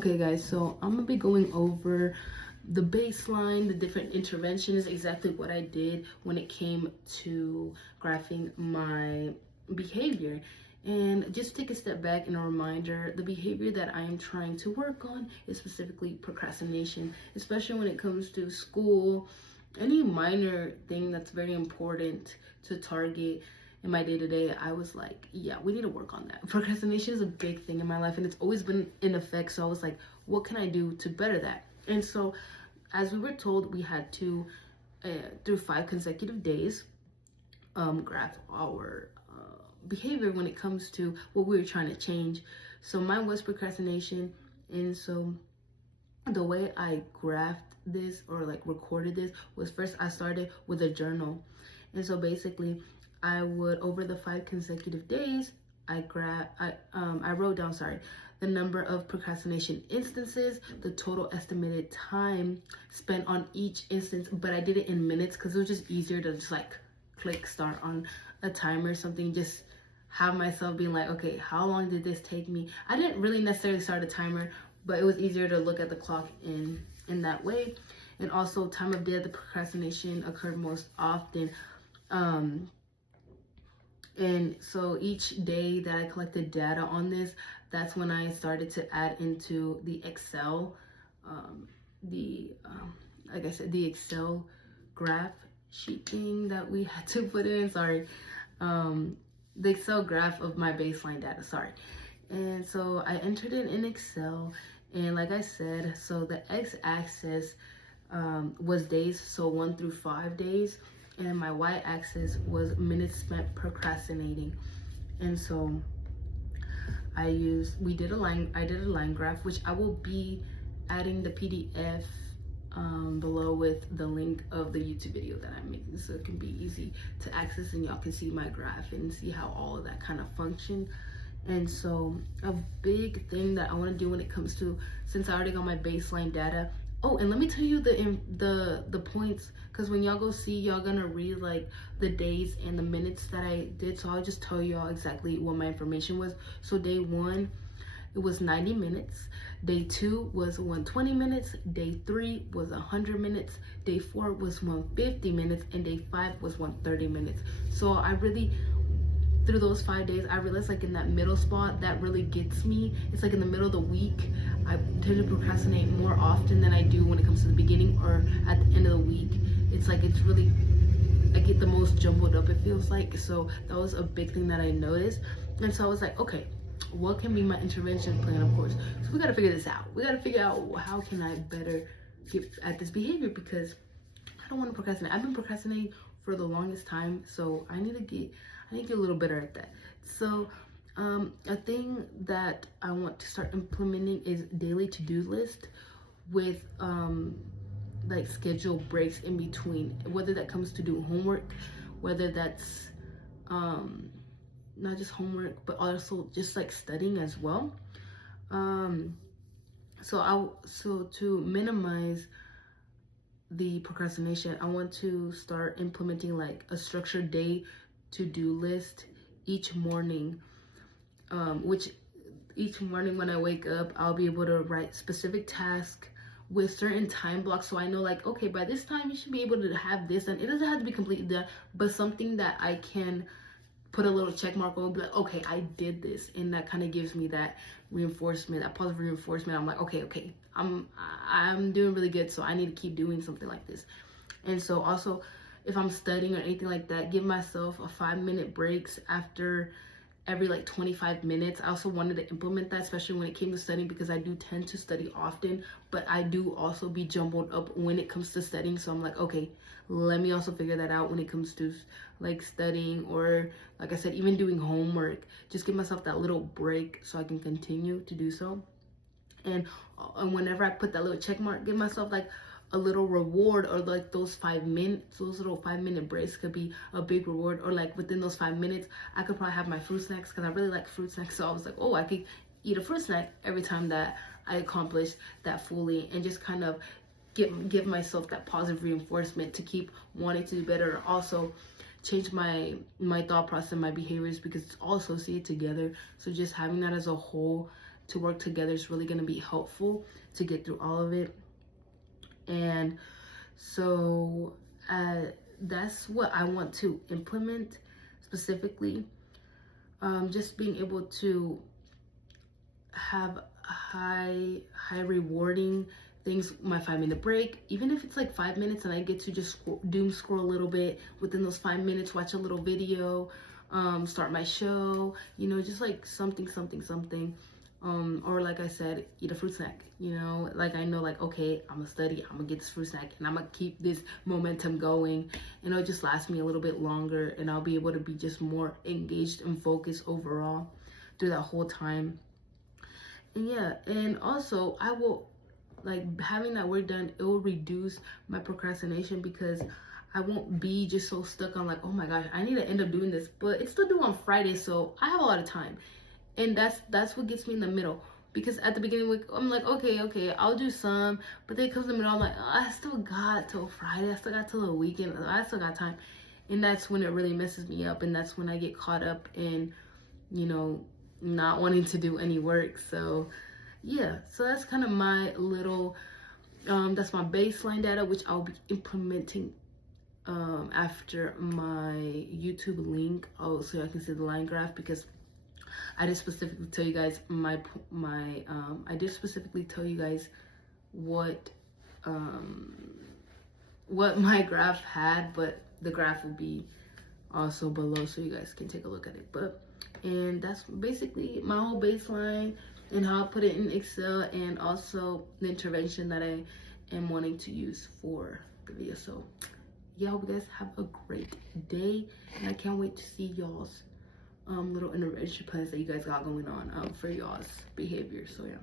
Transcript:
Okay guys, so I'm gonna be going over the baseline, the different interventions, exactly what I did when it came to graphing my behavior. And just take a step back and a reminder, the behavior that I am trying to work on is specifically procrastination, especially when it comes to school, any minor thing that's very important to target in my day-to-day. I was like, yeah, we need to work on that. Procrastination is a big thing in my life and it's always been in effect. So I was like, what can I do to better that? And so as we were told, we had to through 5 consecutive days graph our behavior when it comes to what we were trying to change. So mine was procrastination. And so the way I graphed this or like recorded this was, first I started with a journal. And so basically I would, over the 5 consecutive days, I wrote down, the number of procrastination instances, the total estimated time spent on each instance, but I did it in minutes because it was just easier to just like click start on a timer or something, just have myself being like, okay, how long did this take me? I didn't really necessarily start a timer, but it was easier to look at the clock in that way. And also time of day the procrastination occurred most often. And so each day that I collected data on this, that's when I started to add into the Excel, like I said, the Excel graph sheet thing that we had to put in, the Excel graph of my baseline data, And so I entered it in Excel, and like I said, so the x-axis was days, so 1 through 5 days, and my y-axis was minutes spent procrastinating. And so I did a line graph, which I will be adding the PDF below with the link of the YouTube video that I'm making, so it can be easy to access and y'all can see my graph and see how all of that kind of function. And so a big thing that I want to do when it comes to, since I already got my baseline data, oh, and let me tell you the points, because when y'all go see, y'all gonna read like the days and the minutes that I did. So I'll just tell y'all exactly what my information was. So day 1, it was 90 minutes. Day 2 was 120 minutes. Day 3 was 100 minutes. Day 4 was 150 minutes. And day 5 was 130 minutes. So I really, through those 5 days, I realized like in that middle spot, that really gets me. It's like in the middle of the week, I tend to procrastinate more often than I do when it comes to the beginning or at the end of the week. It's like, it's really, I get the most jumbled up, it feels like. So that was a big thing that I noticed. And so I was like, okay, what can be my intervention plan, of course? So we gotta figure this out. We gotta figure out how can I better get at this behavior, because I don't wanna procrastinate. I've been procrastinating for the longest time, so I need to get a little better at that. So a thing that I want to start implementing is daily to-do list with like scheduled breaks in between, whether that comes to do homework, whether that's not just homework, but also just like studying as well. So to minimize the procrastination, I want to start implementing like a structured day to-do list each morning, which each morning when I wake up, I'll be able to write specific tasks with certain time blocks, so I know like, okay, by this time you should be able to have this, and it doesn't have to be completely done, but something that I can put a little check mark on and be like, okay, I did this. And that kind of gives me that reinforcement, that positive reinforcement. I'm like, okay, I'm doing really good, so I need to keep doing something like this. And so also, if I'm studying or anything like that, give myself a 5-minute breaks after every like 25 minutes. I also wanted to implement that, especially when it came to studying, because I do tend to study often, but I do also be jumbled up when it comes to studying. So I'm like, okay, let me also figure that out when it comes to like studying, or like I said, even doing homework. Just give myself that little break so I can continue to do so. And whenever I put that little check mark, give myself like a little reward, or like those 5 minutes, those little 5-minute breaks could be a big reward. Or like within those 5 minutes, I could probably have my fruit snacks, because I really like fruit snacks. So I was like, oh, I could eat a fruit snack every time that I accomplish that fully, and just kind of give myself that positive reinforcement to keep wanting to do better. Also change my thought process and my behaviors, because it's all associated together. So just having that as a whole to work together is really going to be helpful to get through all of it. And so that's what I want to implement specifically. Just being able to have high rewarding things, my 5-minute break, even if it's like 5 minutes and I get to just doom scroll a little bit within those 5 minutes, watch a little video, start my show, you know, just like something. Or like I said, eat a fruit snack, you know, like I know, like, okay, I'm gonna study, I'm gonna get this fruit snack, and I'm gonna keep this momentum going, and it'll just last me a little bit longer, and I'll be able to be just more engaged and focused overall through that whole time. And yeah, and also I will, like, having that work done, it will reduce my procrastination, because I won't be just so stuck on like, oh my gosh, I need to end up doing this, but it's still due on Friday, so I have a lot of time. And that's what gets me in the middle, because at the beginning of the week, I'm like, okay, I'll do some, but then it comes in the middle, I'm like, oh, I still got till Friday, I still got till the weekend, I still got time. And that's when it really messes me up, and that's when I get caught up in, you know, not wanting to do any work. So yeah, so that's kind of my little that's my baseline data, which I'll be implementing after my YouTube link. Oh, so I can see the line graph, because I did specifically tell you guys I did specifically tell you guys what my graph had, but the graph will be also below so you guys can take a look at it. And that's basically my whole baseline and how I put it in Excel, and also the intervention that I am wanting to use for the video. So yeah, I hope you guys have a great day, and I can't wait to see y'all's little intervention plans that you guys got going on for y'all's behavior. So yeah.